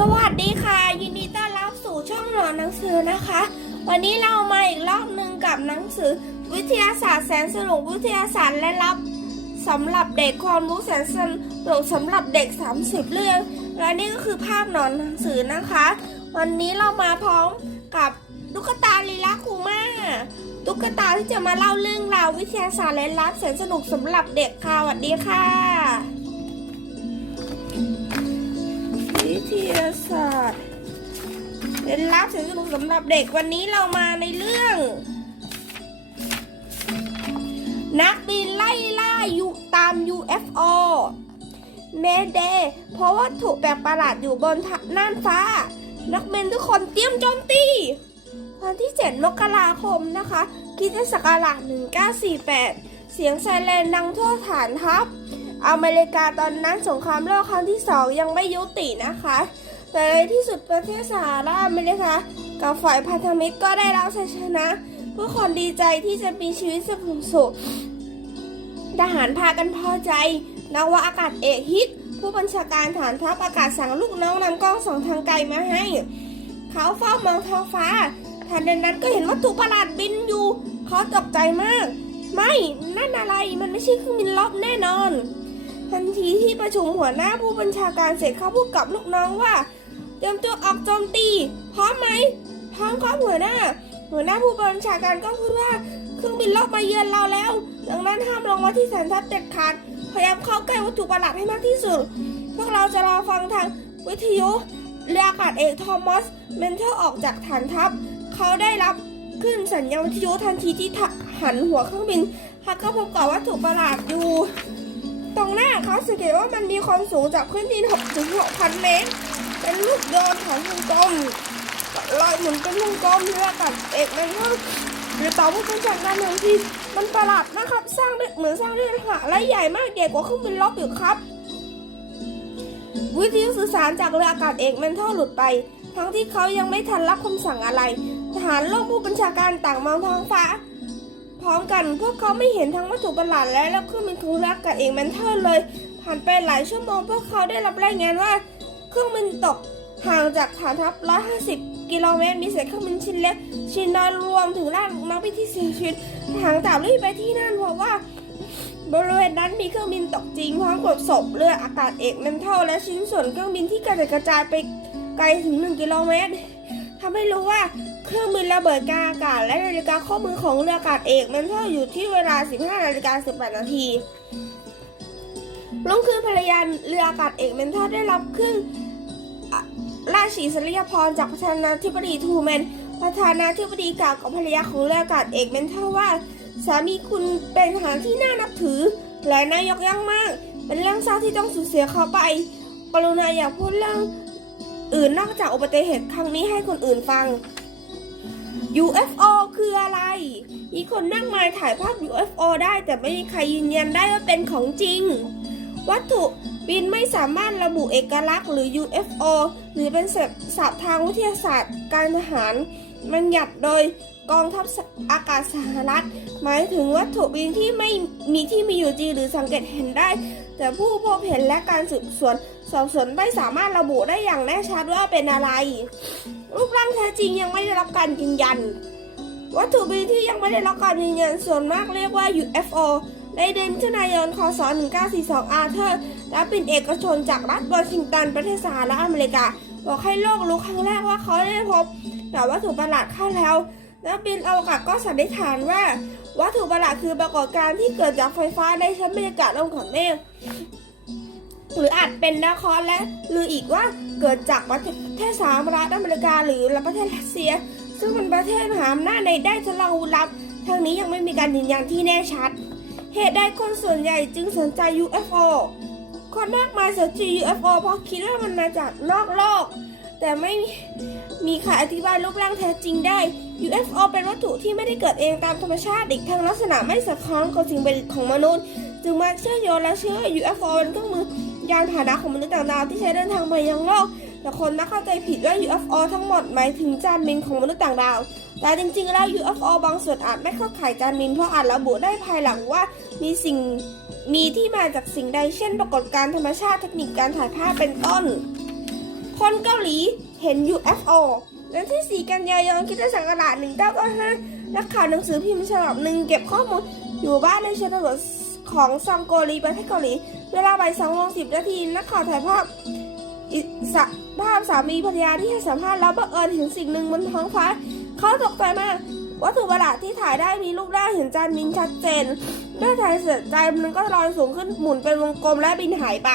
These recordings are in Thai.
สวัสดีค่ะ ยินดีต้อนรับสู่ช่องหนอนหนังสือนะคะ วันนี้เรามาอีกรอบหนึ่งกับหนังสือ วิทยาศาสตร์แสนสนุกวิทยาศาสตร์และลับสำหรับเด็กความรู้แสนสนุกสำหรับเด็ก 30 เรื่อง และนี่ก็คือภาพหนอนหนังสือนะคะ วันนี้เรามาพร้อมกับตุ๊กตาลีลาคูมาตุ๊กตาที่จะมาเล่าเรื่องราววิทยาศาสตร์และลับแสนสนุกสำหรับเด็กค่ะสวัสดีค่ะ ทยาศาสตร์เป็นลับสนสนุกสำหรับเด็กวันนี้เรามาในเรื่อง นักบินไล่ล่ายุตาม UFO เมเดเพราะวัตถุแปลกประหลาดอยู่บนน่านฟ้า นักบินทุกคนเตรียมโจมตีวันที่ 7 มกราคมนะคะคริสตศักราช1948 เสียงไซเรนดังทั่วฐานทัพ อเมริกาตอนนั้นสงครามโลกครั้งที่สองยังไม่ยุตินะคะ แต่ในที่สุดประเทศสหรัฐอเมริกากับฝ่ายพันธมิตรก็ได้รับชัยชนะผู้คนดีใจที่จะมีชีวิตสงบสุขทหารพากันพอใจนาวาอากาศเอกฮิต ผู้บัญชาการฐานทัพอากาศสั่งลูกน้องนำกล้องส่องทางไกลมาให้ เขาเฝ้ามองท้องฟ้าทันใดนั้นก็เห็นวัตถุประหลาดบินอยู่ เขาตกใจมาก ไม่ นั่นอะไร มันไม่ใช่เครื่องบินลบแน่นอน ทันทีที่ประชุมหัวหน้าผู้บัญชาการเสร็จเขาพูดกับลูกน้องว่าเตรียมตัวออกโจมตีพร้อมไหมพร้อมครับหัวหน้า หัวหน้าผู้บัญชาการก็พูดว่าเครื่องบินลบมาเยือนเราแล้ว ดังนั้นห้ามลงมาที่สันทัดเด็ดขาดพยายามเข้าใกล้วัตถุประหลาดให้มากที่สุด พวกเราจะรอฟังทางวิทยุเรืออากาศเอกโทมัสเมนเทอร์ออกจากฐานทัพ เขาได้รับขึ้นสัญญาณวิทยุทันทีที่หันหัวเครื่องบินหากก็พบกับวัตถุประหลาดอยู่ ตรงหน้าเขาสังเกตว่ามันมีความสูงจากพื้นดิน6ถึง6,000 เมตร เป็นลูกโยนของวงกลมลอยหมุนเป็นวงกลมเรืออากาศเอกมันก็หรือต่อผู้บัญชาการทันทีมันประหลาดนะครับ สร้างเหมือนสร้างด้วยหาและใหญ่มากใหญ่กว่าเครื่องบินลบอยู่ครับ วิทยุสื่อสารจากเรืออากาศเอกเมนเทลหลุดไป ทั้งที่เขายังไม่ทันรับคำสั่งอะไร ทหารโลกผู้บัญชาการต่างมองท้องฟ้า ร้อมกัน พวกเขาไม่เห็นทั้งวัตถุประหลาดและแล้วเครื่องบินของรืออากาศเอกเมนเทลเลย ผ่านไปหลายชั่วโมง พวกเขาได้รับรายงานว่า เครื่องบินตกห่างจากฐานทัพ 150 กิโลเมตร มีเศษเครื่องบินชิ้นเล็กชิ้นน้อยรวมถึงร่างนักบินที่เสียชีวิตทางต่ารีบไปที่นั่นเพราะว่า บริเวณนั้นมีเครื่องบินตกจริงพร้อมกับศพเรืออากาศเอกเมนเทลและชิ้นส่วนเครื่องบินที่กระจัดกระจายไปไกลถึง 1 กิโลเมตรทำให้รู้ว่า เครื่องบินระเบิดกลางอากาศและนาฬิกาข้อมือของเรืออากาศเอกเมนเทลอยู่ที่เวลา 15นาฬิกา18นาทีรุ่งขึ้นภรรยาเรืออากาศเอกเมนเทลได้รับขึ้นอะราชสีสริยพรจากประธานาธิบดีทูแมนประธานาธิบดีกล่าวกับภรรยาของเรืออากาศเอกเมนเทลว่า สามีคุณเป็นทหารที่น่านับถือ และน่ายกย่องมาก เป็นเรื่องเศร้าที่ต้องสูญเสียเขาไปกรุณาอย่าพูดเรื่องอื่นนอกจากอุบัติเหตุครั้งนี้ให้คนอื่นฟัง UFO คืออะไร มีคนนั่งมาถ่ายภาพ UFO ได้แต่ไม่มีใครยืนยันได้ว่าเป็นของจริง วัตถุบินไม่สามารถระบุเอกลักษณ์หรือ UFO หรือเป็นศัพท์ทางวิทยาศาสตร์ การทหารมันหยัดโดยกองทัพอากาศสหรัฐ หมายถึงวัตถุบินที่ไม่มีที่มีอยู่จริงหรือสังเกตเห็นได้ แต่ผู้พบเห็นและการสืบสวนสอบสวนไม่สามารถระบุได้อย่างแน่ชัดว่าเป็นอะไร รูปร่างแท้จริงยังไม่ได้รับการยืนยัน วัตถุบินที่ยังไม่ได้รับการยืนยันส่วนมากเรียกว่า UFO ในเดือนมิถุนายนคศ1942 อาเธอร์และเป็นเอกชนจากรัฐวอชิงตันประเทศสหรัฐอเมริกา บอกให้โลกรู้ครั้งแรกว่าเขาได้พบ แต่วัตถุประหลาดเข้าแล้ว นักบินอวกาศก็สันนิษฐานว่า วัตถุประหลาดคือปรากฏการณ์ที่เกิดจากไฟฟ้าในชั้นบรรยากาศลงของเมฆหรืออาจเป็นนครและหรืออีกว่าเกิดจากประเทศสหรัฐอเมริกาหรือประเทศรัสเซีย ซึ่งเป็นประเทศมหาอำนาจในได้ทดลองลับทางนี้ยังไม่มีการยืนยันที่แน่ชัด เหตุใดคนส่วนใหญ่จึงสนใจ UFO คนมากมายสนใจ UFO เพราะคิดว่ามันมาจากนอกโลก แต่ไม่มีใครอธิบายรูปร่างแท้จริงได้ UFO เป็นวัตถุที่ไม่ได้เกิดเองตามธรรมชาติอีกทางลักษณะไม่สอดคล้องกับสิ่งเประดิษฐ์ของมนุษย์ จึงมาเชื่อโยงและเชื่อ UFO เป็นเครื่องมือยานพาหนะของมนุษย์ต่างดาวที่ใช้เดินทางไปยังโลก แต่คนมักเข้าใจผิดว่า UFO ทั้งหมดหมายถึงจานบินของมนุษย์ต่างดาว แต่จริงๆ แล้ว UFO บางส่วนอาจไม่เข้าข่ายจานบินเพราะอาจระบุได้ภายหลังว่ามีสิ่งมีที่มาจากสิ่งใดเช่น ปรากฏการณ์ธรรมชาติเทคนิคการถ่ายภาพเป็นต้น คนเกาหลีเห็น UFO วันที่ 4 กันยายนคริสตศักราช1995นักข่าวหนังสือพิมพ์ฉบับหนึ่งเก็บข้อมูลอยู่บ้านในชนบทของซองโกลีประเทศเกาหลี เวลาบ่าย2โมง10นาทีนักข่าวถ่ายภาพอิสะภาพสามีภรรยาที่ให้สัมภาษณ์แล้วบังเอิญเห็นสิ่งหนึ่งบนท้องฟ้า เขาตกใจมาก วัตถุประหลาดที่ถ่ายได้มีรูปร่างเห็นจานบินชัดเจนเมื่อถ่ายเสร็จใจมันก็ลอยสูงขึ้นหมุนเป็นวงกลมและบินหายไป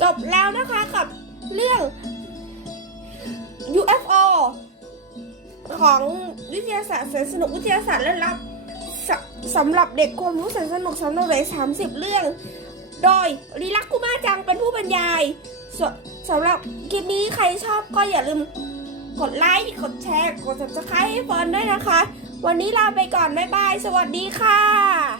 จบแล้วนะคะกับเรื่อง UFO ของวิทยาศาสตร์แสนสนุกวิทยาศาสตร์และลับสสำหรับเด็กความรู้แสนสนุกสำหรับเด็ก30 เรื่อง โดยลีลักษณ์กุมาจังเป็นผู้บรรยายสสำหรับคลิปนี้ใครชอบก็อย่าลืมกดไลค์ กดแชร์ กด subscribe ให้ฟิร์นด้วยนะคะ วันนี้ลาไปก่อน บ๊ายบาย สวัสดีค่ะ